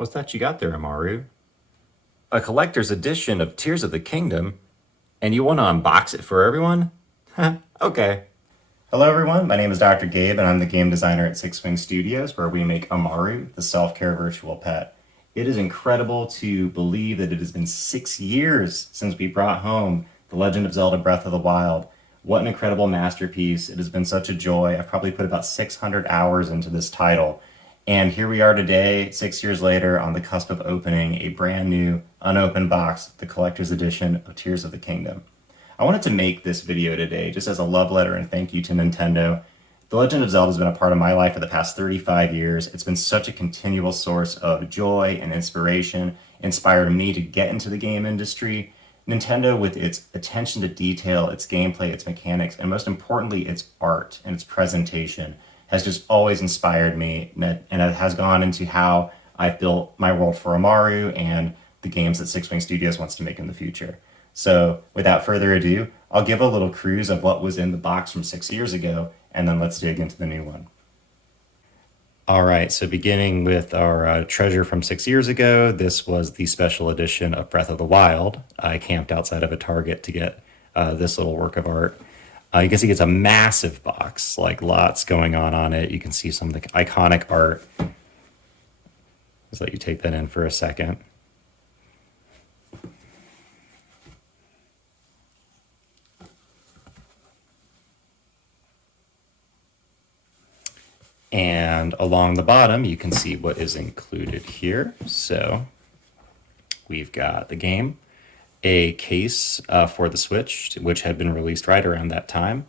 What's that you got there, Amaru? A collector's edition of Tears of the Kingdom? And you want to unbox it for everyone? Okay. Hello everyone, my name is Dr. Gabe and I'm the game designer at Six Wing Studios, where we make Amaru, the self-care virtual pet. It is incredible to believe that it has been 6 years since we brought home The Legend of Zelda Breath of the Wild. What an incredible masterpiece. It has been such a joy. I've probably put about 600 hours into this title. And here we are today, 6 years later, on the cusp of opening a brand new, unopened box, the collector's edition of Tears of the Kingdom. I wanted to make this video today just as a love letter and thank you to Nintendo. The Legend of Zelda has been a part of my life for the past 35 years. It's been such a continual source of joy and inspiration, inspired me to get into the game industry. Nintendo, with its attention to detail, its gameplay, its mechanics, and most importantly, its art and its presentation, has just always inspired me, and it has gone into how I've built my world for Amaru and the games that Six Wing Studios wants to make in the future. So without further ado, I'll give a little cruise of what was in the box from 6 years ago, and then let's dig into the new one. All right, so beginning with our treasure from 6 years ago, this was the special edition of Breath of the Wild. I camped outside of a Target to get this little work of art. You can see it's a massive box, like lots going on it. You can see some of the iconic art. Just let you take that in for a second. And along the bottom, you can see what is included here. So we've got the game, a case for the Switch, which had been released right around that time,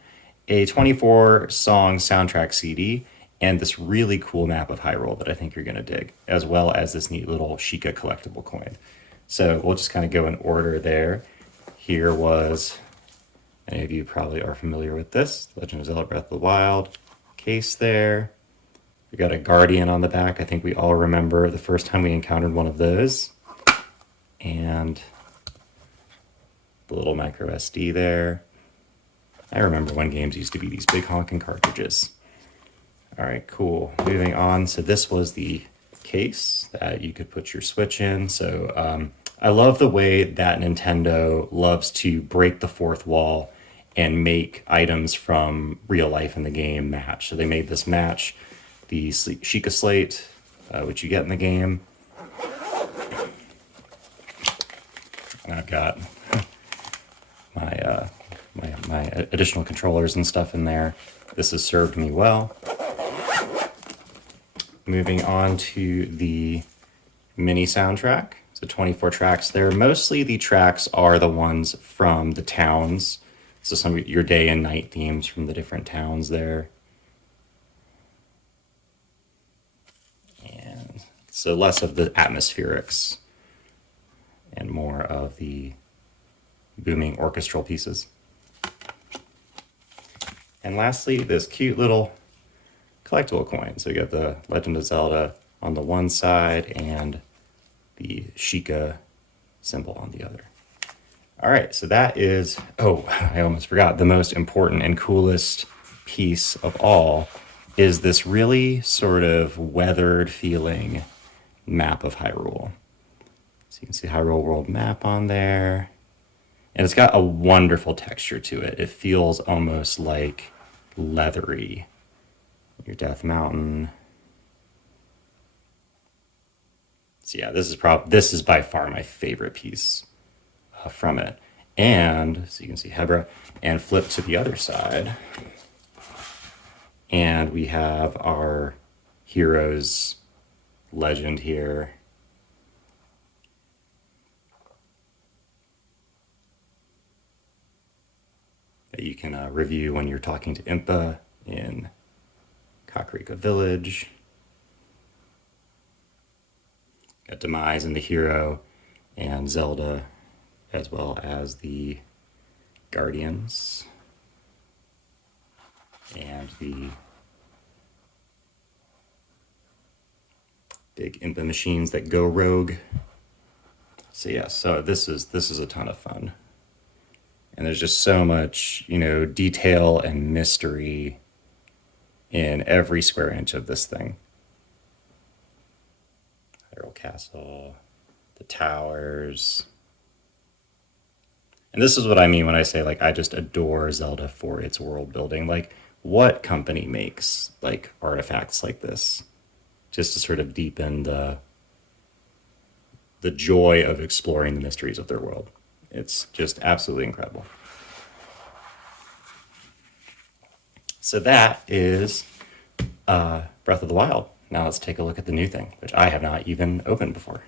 a 24-song soundtrack CD, and this really cool map of Hyrule that I think you're going to dig, as well as this neat little Sheikah collectible coin. So we'll just kind of go in order there. Here was, many of you probably are familiar with this, Legend of Zelda Breath of the Wild case there. We got a Guardian on the back. I think we all remember the first time we encountered one of those. And the little micro SD there. I remember when games used to be these big honking cartridges. All right, cool. Moving on. So this was the case that you could put your Switch in. So I love the way that Nintendo loves to break the fourth wall and make items from real life in the game match. So they made this match the Sheikah Slate, which you get in the game. And I've got my additional controllers and stuff in there. This has served me well. Moving on to the mini soundtrack. So 24 tracks there. Mostly the tracks are the ones from the towns. So some of your day and night themes from the different towns there. And so less of the atmospherics and more of the booming orchestral pieces. And lastly, this cute little collectible coin. So you got the Legend of Zelda on the one side and the Sheikah symbol on the other. All right, so that is, oh, I almost forgot, the most important and coolest piece of all is this really sort of weathered feeling map of Hyrule. So you can see Hyrule World map on there. And it's got a wonderful texture to it. It feels almost like leathery. Your Death Mountain. So yeah, this is by far my favorite piece from it. And so you can see Hebra, and flip to the other side. And we have our hero's legend here. That you can review when you're talking to Impa in Kakariko Village. Got Demise and the hero, and Zelda, as well as the Guardians. And the big Impa machines that go rogue. So yeah, so this is a ton of fun. And there's just so much, detail and mystery in every square inch of this thing. Hyrule Castle, the towers. And this is what I mean when I say, like, I just adore Zelda for its world building. Like, what company makes, like, artifacts like this? Just to sort of deepen the joy of exploring the mysteries of their world. It's just absolutely incredible. So that is Breath of the Wild. Now let's take a look at the new thing, which I have not even opened before.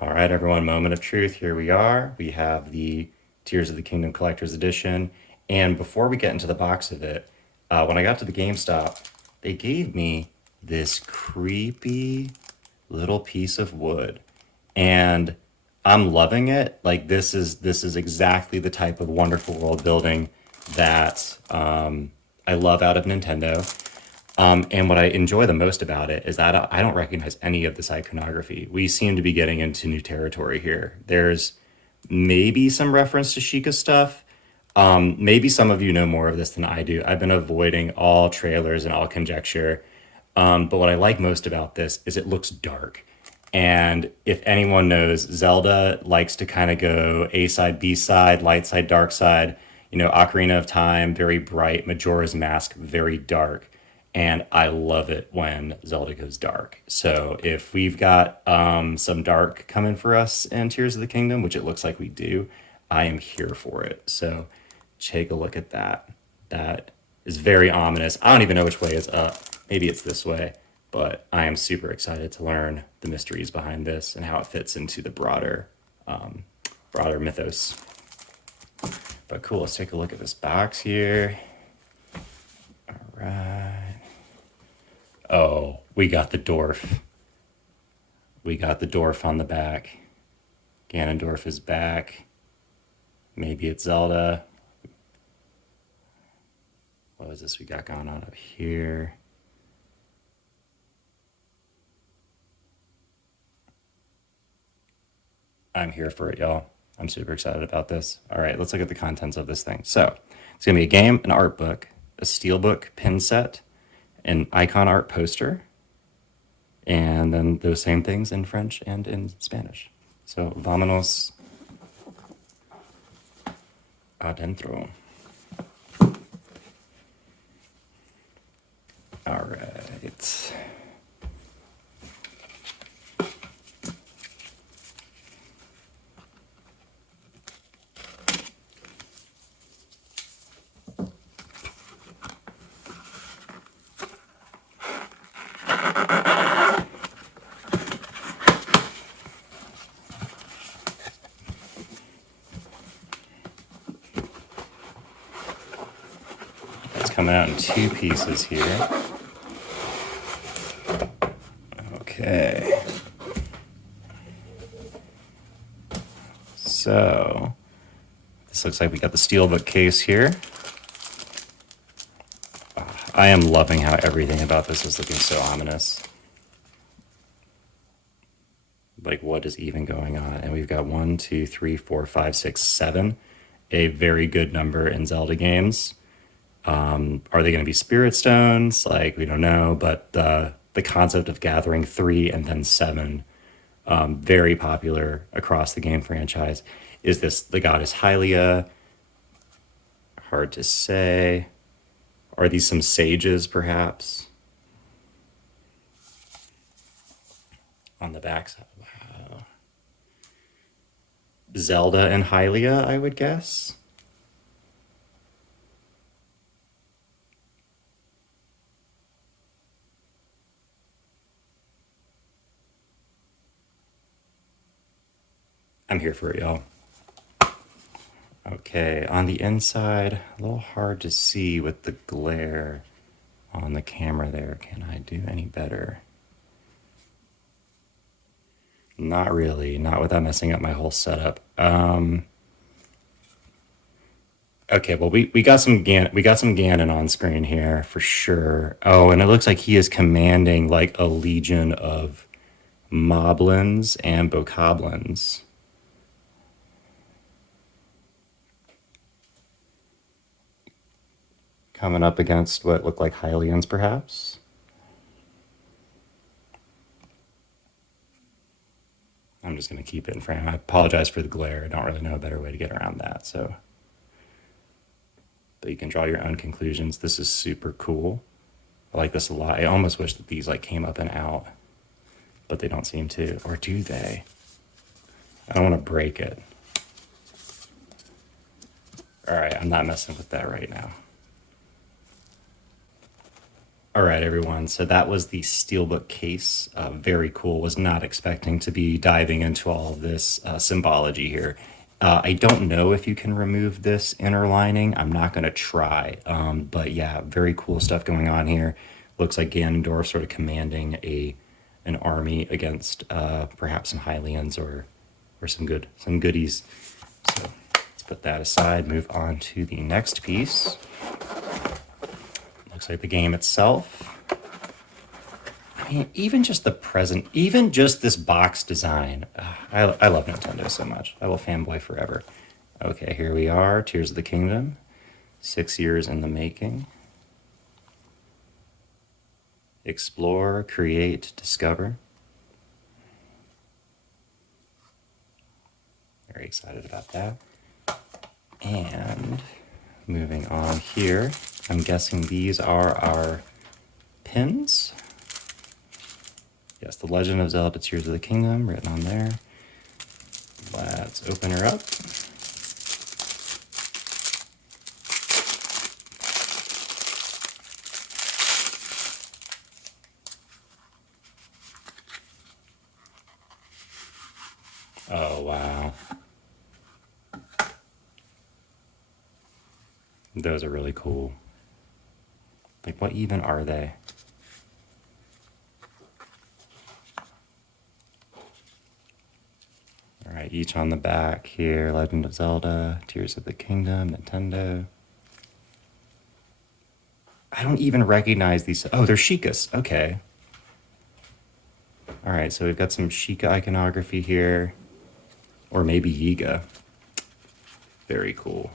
All right, everyone, moment of truth. Here we are. We have the Tears of the Kingdom Collector's Edition. And before we get into the box of it, when I got to the GameStop, they gave me this creepy little piece of wood. And I'm loving it. Like, this is exactly the type of wonderful world building that I love out of Nintendo. And what I enjoy the most about it is that I don't recognize any of this iconography. We seem to be getting into new territory here. There's maybe some reference to Sheikah stuff. Maybe some of you know more of this than I do. I've been avoiding all trailers and all conjecture. But what I like most about this is it looks dark. And if anyone knows, Zelda likes to kind of go A side, B side, light side, dark side. You know, Ocarina of Time, very bright. Majora's Mask, very dark. And I love it when Zelda goes dark. So if we've got some dark coming for us in Tears of the Kingdom, which it looks like we do, I am here for it. So take a look at that. That is very ominous. I don't even know which way is up. Maybe it's this way, but I am super excited to learn the mysteries behind this and how it fits into the broader mythos. But cool, let's take a look at this box here. All right. Oh, we got the dwarf. We got the dwarf on the back. Ganondorf is back. Maybe it's Zelda. What is this we got going on up here? I'm here for it, y'all. I'm super excited about this. All right, let's look at the contents of this thing. So it's going to be a game, an art book, a steelbook pin set, an icon art poster, and then those same things in French and in Spanish. So, vámonos adentro. All right. It's coming out in two pieces here. Okay. So this looks like we got the steelbook case here. I am loving how everything about this is looking so ominous. Like, what is even going on? And we've got 1, 2, 3, 4, 5, 6, 7. A very good number in Zelda games. Are they going to be spirit stones? Like, we don't know, but the concept of gathering 3 and then 7, very popular across the game franchise. Is this the goddess Hylia? Hard to say. Are these some sages, perhaps? On the backside, wow. Zelda and Hylia, I would guess. I'm here for it, y'all. Okay, on the inside, a little hard to see with the glare on the camera there. Can I do any better? Not really, not without messing up my whole setup. Okay, well we got some Ganon on screen here for sure. Oh, and it looks like he is commanding like a legion of moblins and bokoblins. Coming up against what look like Hylians, perhaps. I'm just going to keep it in frame. I apologize for the glare. I don't really know a better way to get around that. So, but you can draw your own conclusions. This is super cool. I like this a lot. I almost wish that these like came up and out, but they don't seem to. Or do they? I don't want to break it. All right, I'm not messing with that right now. All right, everyone. So that was the Steelbook case. Very cool. Was not expecting to be diving into all of this symbology here. I don't know if you can remove this inner lining. I'm not going to try. But yeah, very cool stuff going on here. Looks like Ganondorf sort of commanding an army against perhaps some Hylians or some goodies. So let's put that aside. Move on to the next piece. Looks like the game itself. I mean, even just the present, even just this box design. I love Nintendo so much. I will fanboy forever. Okay, here we are. Tears of the Kingdom. 6 years in the making. Explore, create, discover. Very excited about that. And moving on here, I'm guessing these are our pins. Yes, the Legend of Zelda Tears of the Kingdom written on there. Let's open her up. Oh, wow. Those are really cool. Like, what even are they? All right, each on the back here. Legend of Zelda, Tears of the Kingdom, Nintendo. I don't even recognize these. Oh, they're Sheikahs. Okay. All right, so we've got some Sheikah iconography here. Or maybe Yiga. Very cool.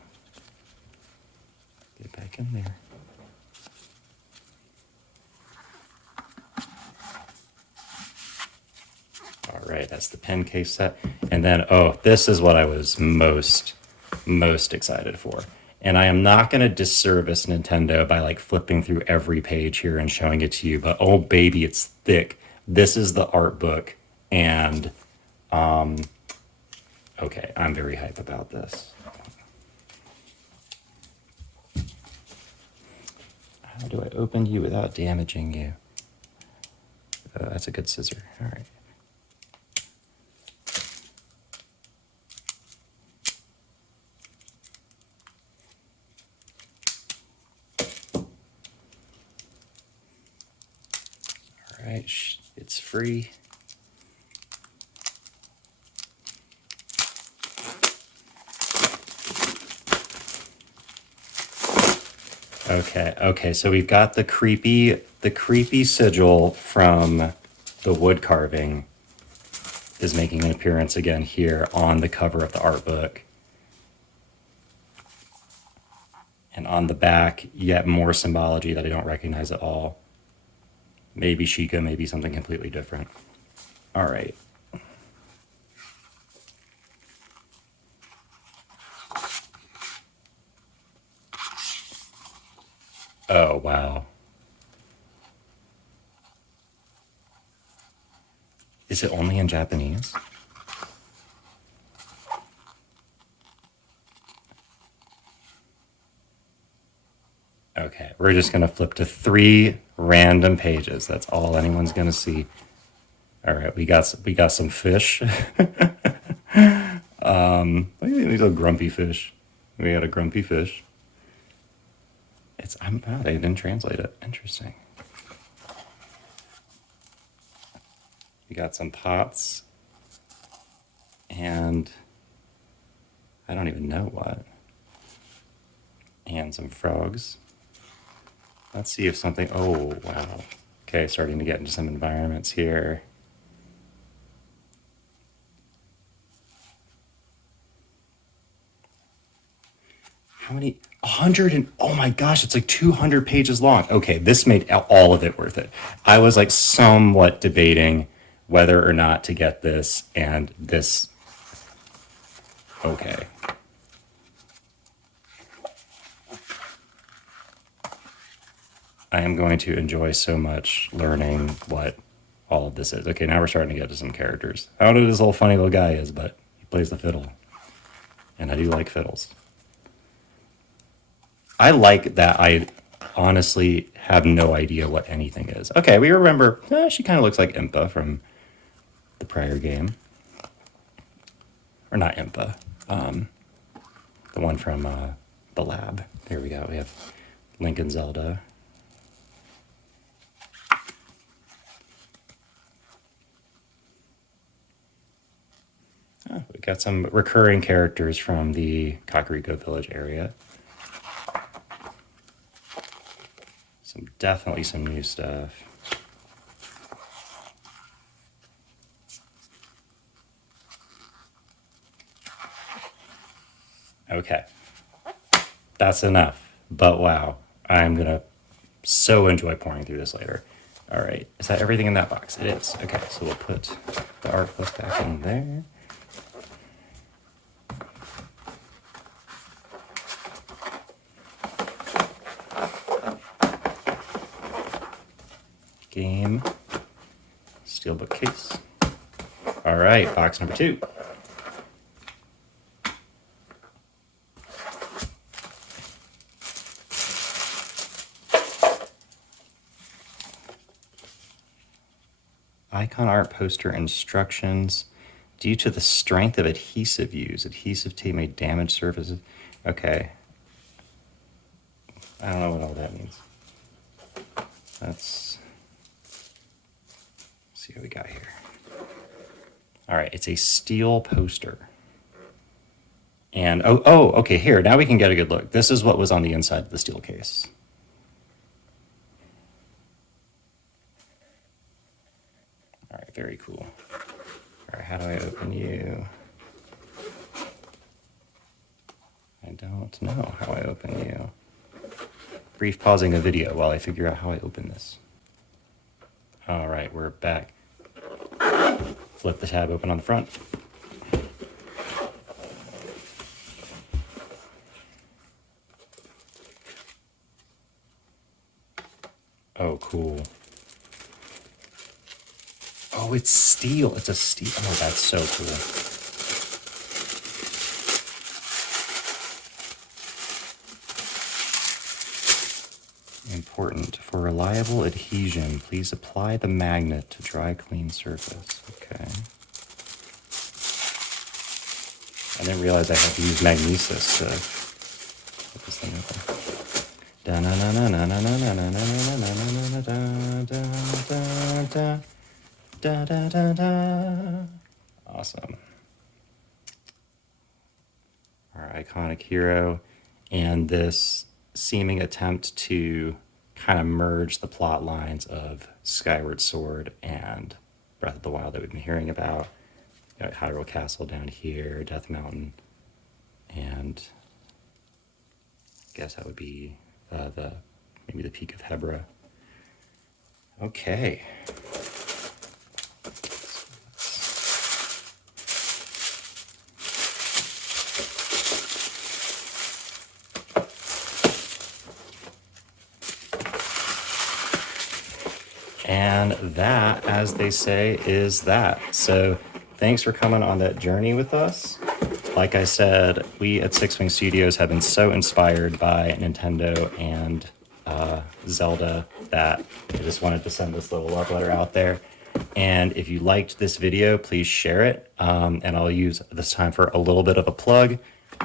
Get back in there. All right, that's the pen case set. And then, oh, this is what I was most excited for. And I am not going to disservice Nintendo by like flipping through every page here and showing it to you, but oh baby, it's thick. This is the art book. And, okay, I'm very hype about this. How do I open you without damaging you? That's a good scissor. All right. All right, it's free. Okay, so we've got the creepy sigil from the wood carving is making an appearance again here on the cover of the art book. And on the back, yet more symbology that I don't recognize at all. Maybe Sheikah, maybe something completely different. All right. Oh, wow. Is it only in Japanese? Okay, we're just gonna flip to 3 random pages. That's all anyone's gonna see. All right, we got some fish. These are grumpy fish. We got a grumpy fish. They didn't translate it. Interesting. We got some pots. And I don't even know what. And some frogs. Let's see if something, oh, wow. Okay, starting to get into some environments here. How many? 100 and, oh my gosh, it's like 200 pages long. Okay, this made all of it worth it. I was like somewhat debating whether or not to get this and this. Okay. I am going to enjoy so much learning what all of this is. Okay, now we're starting to get to some characters. I don't know who this little funny little guy is, but he plays the fiddle. And I do like fiddles. I like that I honestly have no idea what anything is. Okay, we remember, she kind of looks like Impa from the prior game. Or not Impa. The one from the lab. There we go. We have Link and Zelda. Oh, we got some recurring characters from the Kakariko Village area. Definitely some new stuff. Okay. That's enough. But wow, I'm going to so enjoy pouring through this later. All right. Is that everything in that box? It is. Okay, so we'll put the art book back in there. Game. Steelbook case. All right, box number 2. Icon art poster instructions. Due to the strength of adhesive used, adhesive tape may damage surfaces. Okay. I don't know what all that means. Let's see what we got here. All right, it's a steel poster. And, okay, here, now we can get a good look. This is what was on the inside of the steel case. All right, very cool. All right, how do I open you? I don't know how I open you. Brief pausing the video while I figure out how I open this. All right, we're back. Flip the tab open on the front. Oh, cool. Oh, it's steel. It's a steel. Oh, that's so cool. Important. For reliable adhesion, please apply the magnet to dry, clean surface. Okay. I didn't realize I had to use magnesis to put this thing open. Awesome. Our iconic hero, and this seeming attempt to kind of merge the plot lines of Skyward Sword and Breath of the Wild that we've been hearing about. You know, Hyrule Castle down here, Death Mountain, and I guess that would be maybe the Peak of Hebra. Okay. And that, as they say, is that. So thanks for coming on that journey with us. Like I said, we at Six Wing Studios have been so inspired by Nintendo and Zelda that I just wanted to send this little love letter out there. And if you liked this video, please share it. And I'll use this time for a little bit of a plug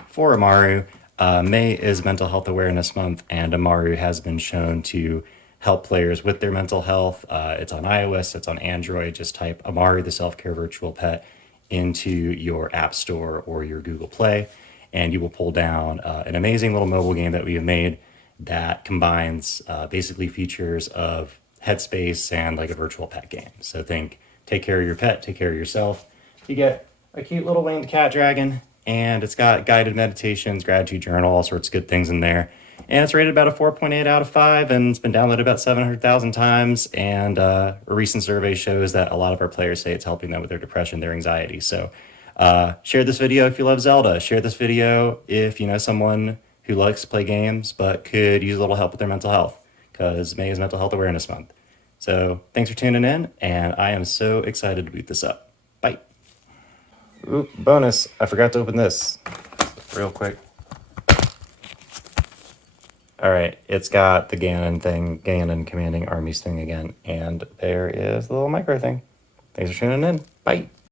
for Amaru. May is Mental Health Awareness Month, and Amaru has been shown to help players with their mental health. It's on iOS, it's on Android. Just type Amaru, the self-care virtual pet, into your App Store or your Google Play, and you will pull down an amazing little mobile game that we have made that combines basically features of Headspace and like a virtual pet game. So think, take care of your pet, take care of yourself. You get a cute little winged cat dragon, and it's got guided meditations, gratitude journal, all sorts of good things in there. And it's rated about a 4.8 out of 5, and it's been downloaded about 700,000 times. And a recent survey shows that a lot of our players say it's helping them with their depression, their anxiety. So share this video if you love Zelda. Share this video if you know someone who likes to play games but could use a little help with their mental health, because May is Mental Health Awareness Month. So thanks for tuning in, and I am so excited to boot this up. Bye. Ooh, bonus, I forgot to open this real quick. All right, it's got the Ganon commanding armies thing again, and there is the little micro thing. Thanks for tuning in. Bye.